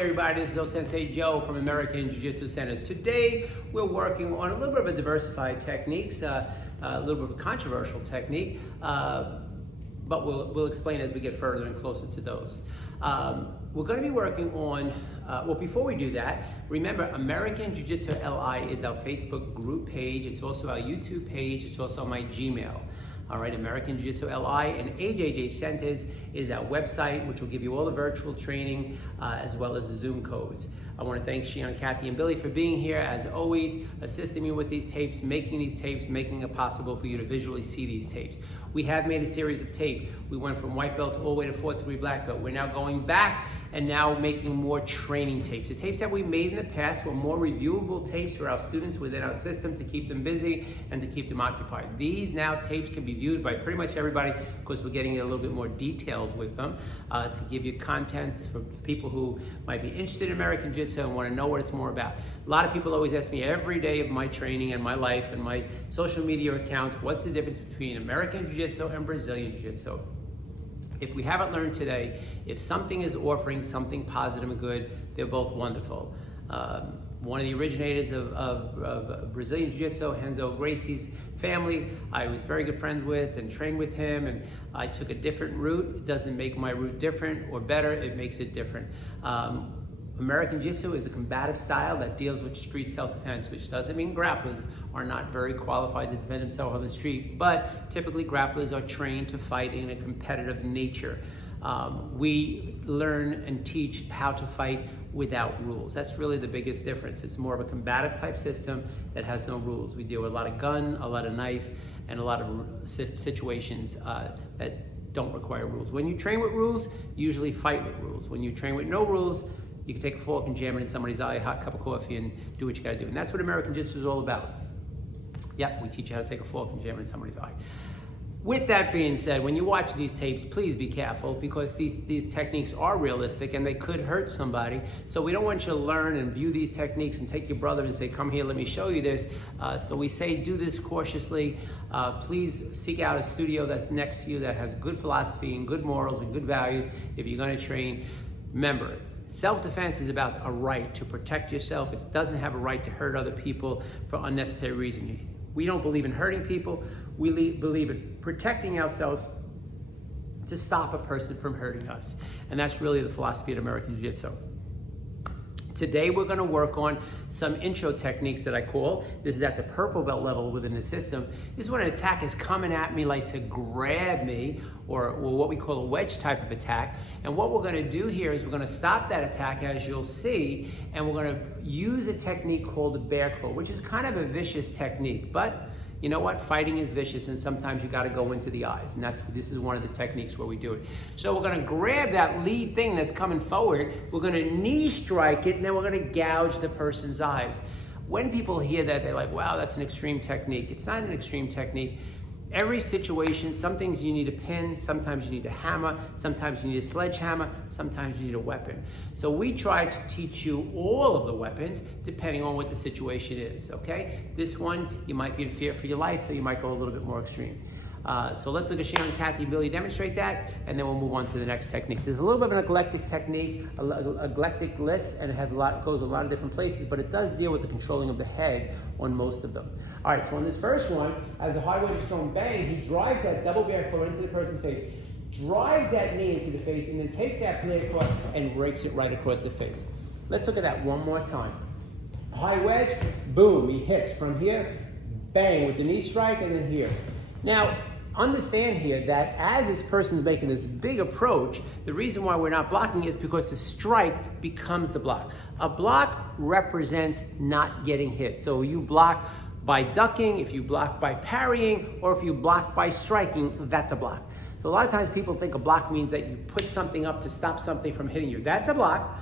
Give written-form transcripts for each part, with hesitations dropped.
morning, everybody. This is OSensei Joe from American Jiu-Jitsu Centers. Today, we're working on a little bit of a diversified techniques, a little bit of a controversial technique, but we'll explain as we get further and closer to those. We're going to be working on, well, before we do that, remember American Jiu-Jitsu LI is our Facebook group page. It's also our YouTube page. It's also my Gmail. All right, American Jiu-Jitsu LI and AJJ Centers is our website, which will give you all the virtual training as well as the Zoom codes. I want to thank Shion, Kathy, and Billy for being here, as always, assisting me with these tapes, making it possible for you to visually see these tapes. We have made a series of tape. We went from white belt all the way to 4th degree black belt. We're now going back and now making more training tapes. The tapes that we made in the past were more reviewable tapes for our students within our system to keep them busy and to keep them occupied. These now tapes can be viewed by pretty much everybody because we're getting it a little bit more detailed with them to give you contents for people who might be interested in American Jiu-Jitsu and want to know what it's more about. A lot of people always ask me every day of my training and my life and my social media accounts, what's the difference between American Jiu-Jitsu and Brazilian Jiu-Jitsu? If we haven't learned today, if something is offering something positive and good, they're both wonderful. One of the originators of Brazilian Jiu-Jitsu, Renzo Gracie's family, I was very good friends with and trained with him, and I took a different route. It doesn't make my route different or better, it makes it different. American Jiu-Jitsu is a combative style that deals with street self-defense, which doesn't mean grapplers are not very qualified to defend themselves on the street, but typically grapplers are trained to fight in a competitive nature. We learn and teach how to fight without rules. That's really the biggest difference. It's more of a combative type system that has no rules. We deal with a lot of gun, a lot of knife, and a lot of situations that don't require rules. When you train with rules, you usually fight with rules. When you train with no rules, you can take a fork and jam it in somebody's eye, a hot cup of coffee, and do what you gotta do. And that's what American Jiu-Jitsu is all about. Yep, we teach you how to take a fork and jam it in somebody's eye. With that being said, when you watch these tapes, please be careful because these techniques are realistic and they could hurt somebody. So we don't want you to learn and view these techniques and take your brother and say, come here, let me show you this. So we say do this cautiously. Please seek out a studio that's next to you that has good philosophy and good morals and good values if you're gonna train. Remember, self-defense is about a right to protect yourself. It doesn't have a right to hurt other people for unnecessary reasons. We don't believe in hurting people. We believe in protecting ourselves to stop a person from hurting us. And that's really the philosophy of American Jiu-Jitsu. Today, we're gonna work on some intro techniques that I call, this is at the purple belt level within the system. This is when an attack is coming at me like to grab me, or what we call a wedge type of attack. And what we're gonna do here is we're gonna stop that attack, as you'll see, and we're gonna use a technique called the bear claw, which is kind of a vicious technique, but you know what? Fighting is vicious, and sometimes you got to go into the eyes, and this is one of the techniques where we do it. So we're going to grab that lead thing that's coming forward, we're going to knee strike it, and then we're going to gouge the person's eyes. When people hear that, they're like, wow, that's an extreme technique. It's not an extreme technique. Every situation, some things you need a pin, sometimes you need a hammer, sometimes you need a sledgehammer, sometimes you need a weapon. So we try to teach you all of the weapons depending on what the situation is, okay? This one, you might be in fear for your life, so you might go a little bit more extreme. So let's look at Shion, Kathy, and Billy demonstrate that, and then we'll move on to the next technique. There's a little bit of an eclectic technique, eclectic list, and it has goes a lot of different places, but it does deal with the controlling of the head on most of them. All right, so on this first one, as the high wedge is thrown bang, he drives that double bear claw into the person's face, drives that knee into the face, and then takes that bear claw and rakes it right across the face. Let's look at that one more time. High wedge, boom, he hits from here, bang, with the knee strike, and then here. Now, understand here that as this person's making this big approach, the reason why we're not blocking is because the strike becomes the block. A block represents not getting hit. So you block by ducking, if you block by parrying, or if you block by striking, that's a block. So a lot of times people think a block means that you put something up to stop something from hitting you. That's a block,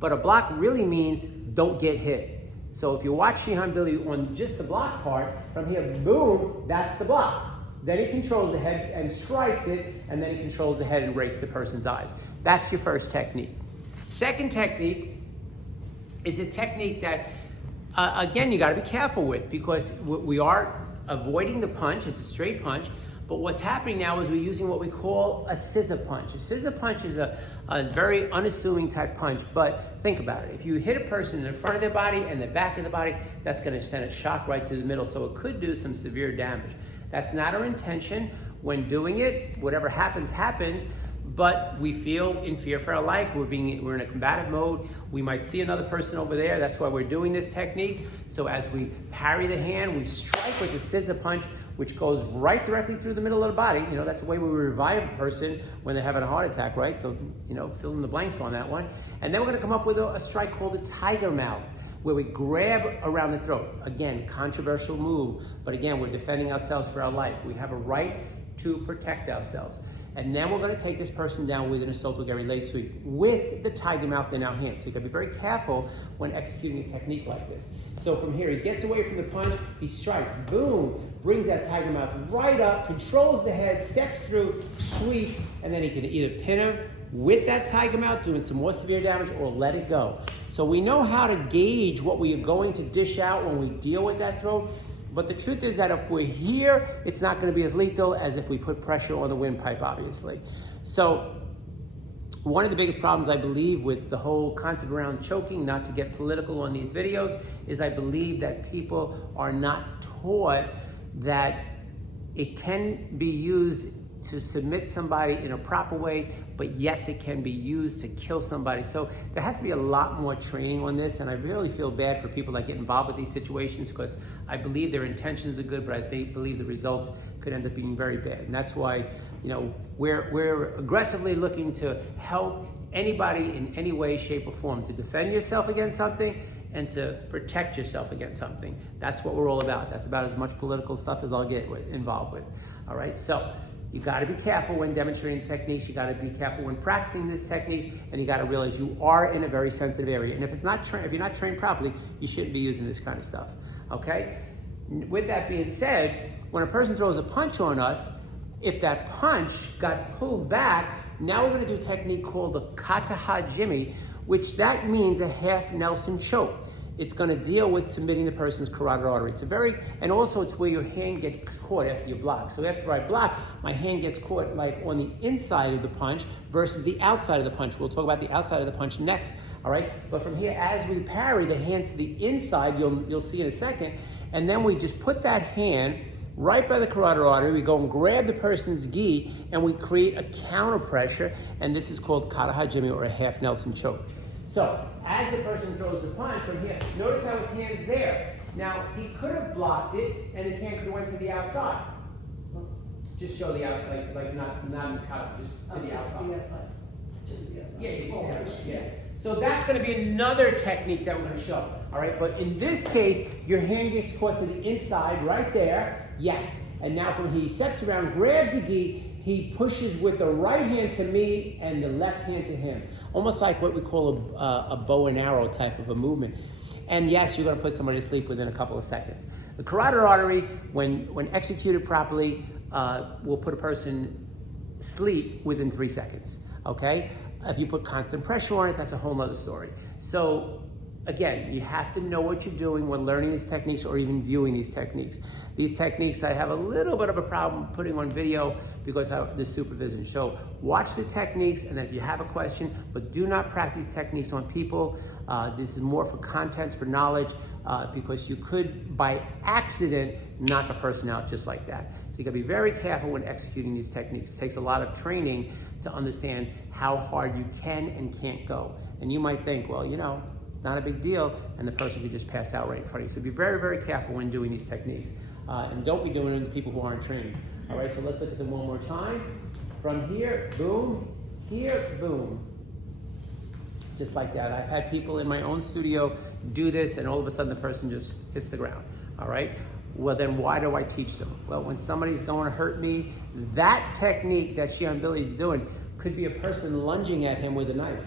but a block really means don't get hit. So if you watch Shihan Billy on just the block part, from here, boom, that's the block. Then he controls the head and strikes it, and then he controls the head and rakes the person's eyes. That's your first technique. Second technique is a technique that, again, you gotta be careful with because we are avoiding the punch, it's a straight punch, But what's happening now is we're using what we call a scissor punch. A scissor punch is a very unassuming type punch, but think about it. If you hit a person in the front of their body and the back of the body, that's going to send a shock right to the middle, so it could do some severe damage. That's not our intention. When doing it, whatever happens, happens, but we feel in fear for our life. We're in a combative mode. We might see another person over there. That's why we're doing this technique. So as we parry the hand, we strike with the scissor punch, which goes right directly through the middle of the body. You know, that's the way we revive a person when they're having a heart attack, right? So, you know, fill in the blanks on that one. And then we're gonna come up with a strike called a tiger mouth, where we grab around the throat. Again, controversial move, but again, we're defending ourselves for our life. We have a right to protect ourselves. And then we're going to take this person down with an Assault-O-Gary leg sweep with the tiger mouth in our hand. So you got to be very careful when executing a technique like this. So from here, he gets away from the punch, he strikes, boom, brings that tiger mouth right up, controls the head, steps through, sweeps, and then he can either pin him with that tiger mouth, doing some more severe damage, or let it go. So we know how to gauge what we are going to dish out when we deal with that throat. But the truth is that if we're here, it's not going to be as lethal as if we put pressure on the windpipe, obviously. So one of the biggest problems, I believe, with the whole concept around choking, not to get political on these videos, is I believe that people are not taught that it can be used to submit somebody in a proper way, but yes, it can be used to kill somebody. So there has to be a lot more training on this, and I really feel bad for people that get involved with these situations, because I believe their intentions are good, but I believe the results could end up being very bad. And that's why, you know, we're aggressively looking to help anybody in any way, shape, or form to defend yourself against something and to protect yourself against something. That's what we're all about. That's about as much political stuff as I'll get involved with. All right, so you got to be careful when demonstrating techniques. You got to be careful when practicing these techniques, and you got to realize you are in a very sensitive area. And if you're not trained properly, you shouldn't be using this kind of stuff. Okay. With that being said, when a person throws a punch on us, if that punch got pulled back, now we're going to do a technique called the kata hajime, which that means a half Nelson choke. It's going to deal with submitting the person's carotid artery. And also it's where your hand gets caught after you block. So after I block, my hand gets caught like on the inside of the punch versus the outside of the punch. We'll talk about the outside of the punch next, all right? But from here, as we parry the hands to the inside, you'll see in a second, and then we just put that hand right by the carotid artery. We go and grab the person's gi, and we create a counter pressure, and this is called kata hajime, or a half Nelson choke. So, as the person throws the punch from here, notice how his hand's there. Now, he could have blocked it, and his hand could have went to the outside. Just show the outside, like not in the cup, just to the outside. Just the outside. Yeah. So that's going to be another technique that we're going to show. All right, but in this case, your hand gets caught to the inside, right there. Yes. And now from here, he steps around, grabs the gi, he pushes with the right hand to me and the left hand to him. Almost like what we call a bow and arrow type of a movement. And yes, you're going to put somebody to sleep within a couple of seconds. The carotid artery, when executed properly, will put a person sleep within 3 seconds, okay? If you put constant pressure on it, that's a whole nother story. So again, you have to know what you're doing when learning these techniques or even viewing these techniques. These techniques I have a little bit of a problem putting on video because of the supervision. So watch the techniques, and then if you have a question, but do not practice techniques on people. This is more for contents, for knowledge, because you could, by accident, knock a person out just like that. So you gotta be very careful when executing these techniques. It takes a lot of training to understand how hard you can and can't go. And you might think, well, you know, not a big deal, and the person could just pass out right in front of you. So be very, very careful when doing these techniques. And don't be doing it to people who aren't trained. All right, so let's look at them one more time. From here, boom, here, boom. Just like that. I've had people in my own studio do this, and all of a sudden the person just hits the ground, all right? Well, then why do I teach them? Well, when somebody's going to hurt me, that technique that Shihan Billy is doing could be a person lunging at him with a knife,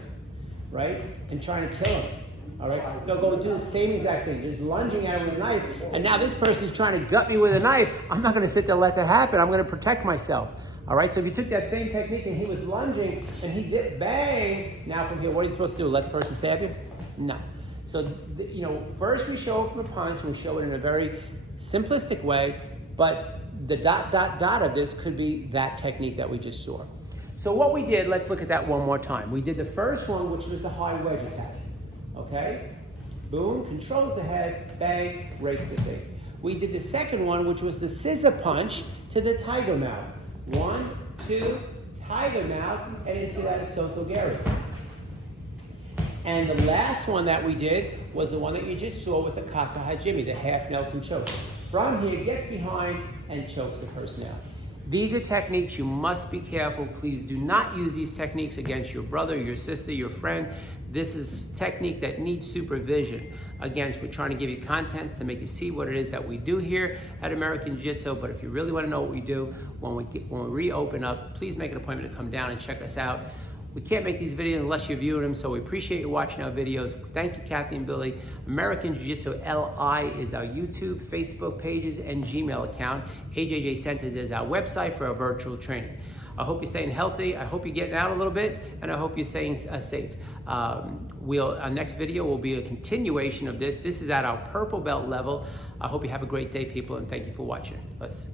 right? And trying to kill him. All right, they'll go and do the same exact thing. Just lunging at him with a knife, and now this person's trying to gut me with a knife. I'm not going to sit there and let that happen. I'm going to protect myself. All right, so if you took that same technique and he was lunging and he did bang, now from here, what are you supposed to do? Let the person stab you? No. So, you know, first we show it from a punch, and we show it in a very simplistic way, but the dot of this could be that technique that we just saw. So what we did, let's look at that one more time. We did the first one, which was the high wedge attack. Okay? Boom, controls the head, bang, rakes the face. We did the second one, which was the scissor punch to the tiger mouth. 1, 2, tiger mouth, and into that esophageal. And the last one that we did was the one that you just saw with the kata hajime, the half Nelson choke. From here, gets behind and chokes the person out. These are techniques you must be careful. Please do not use these techniques against your brother, your sister, your friend. This is technique that needs supervision. Again, we're trying to give you contents to make you see what it is that we do here at American Jiu-Jitsu. But if you really want to know what we do when we reopen up, please make an appointment to come down and check us out. We can't make these videos unless you're viewing them, so we appreciate you watching our videos. Thank you, Kathy and Billy. American Jiu-Jitsu LI is our YouTube, Facebook pages, and Gmail account. AJJ Centers is our website for our virtual training. I hope you're staying healthy. I hope you're getting out a little bit, and I hope you're staying safe. Our next video will be a continuation of this. This is at our purple belt level. I hope you have a great day, people, and thank you for watching us.